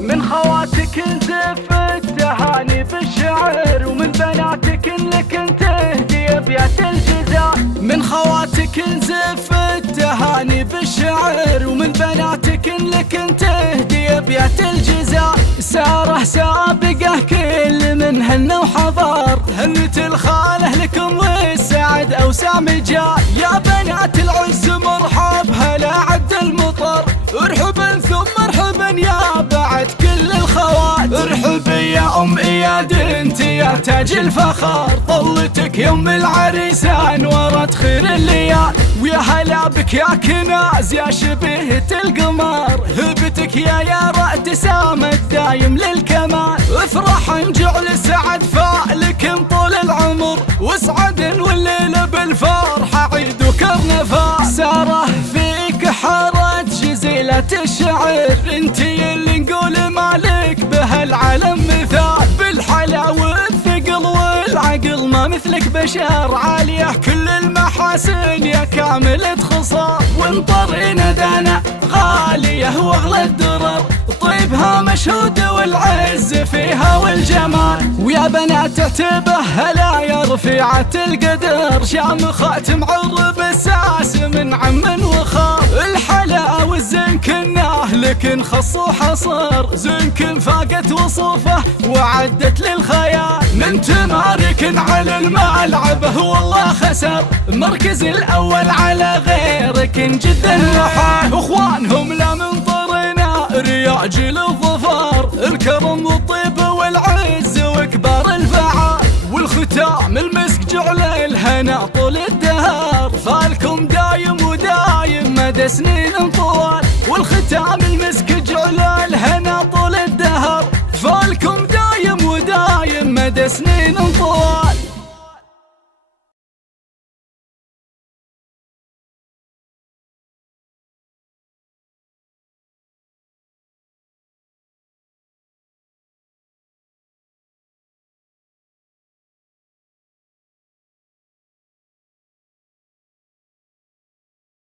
من خواتك نزف التهاني بالشعر، ومن بناتك لك تهدي ابيات الجزاء. من خواتك نزف التهاني بالشعر، ومن بناتك لك تهدي ابيات الجزاء. ساره سابقه كل من هن وحضر، هنت الخاله لكم والسعد اوسع مجال. يا بنات العز مرحب هلا عد المطر، ارحبا ثم مرحبا يا بعد كل الخوات. ارحبي يا ام اياد انت يا تاج الفخر، طلتك يوم العريسان ورت خير الليال. ويا هلا بك يا كناز يا شبيهة القمر، هبتك يا ابتسامة دايم للكمال. افرح نجعل سعد فالك طول العمر، واسعد والليل بالفرحة عيد وكرنفال. ساره فيك حارت جزيلة الشعر، انتي اللي نقول مالك بهالعالم مثال. بالحلا والثقل والعقل ما مثلك بشر، عالية كل المحاسن يا كاملة خصال. وانطرينا دانا غالية واغلى الدرر، طيبها مشهود والعز فيها والجمال. ويا بنات اعتبه هلا يا رفيعة القدر، شامخات معرب الساس من عم وخال. الحلا والزنكناه لكن خص وحصر، زنكن فاقت وصوفه وعدت للخيال. من تمارك على الملعب والله خسر، مركز الاول على غيرك جدا وحال. اخوانهم لا من طرنا رياجل الظفر، الكرم والطيب والعز وكبار الفعال. والختام المسك جعل الهنا طول الدهر، فالكم دايم ودايم مدى سنين طوال. والختام المسك جعل الهنا طول الدهر، فالكم دايم ودايم مدى سنين طوال.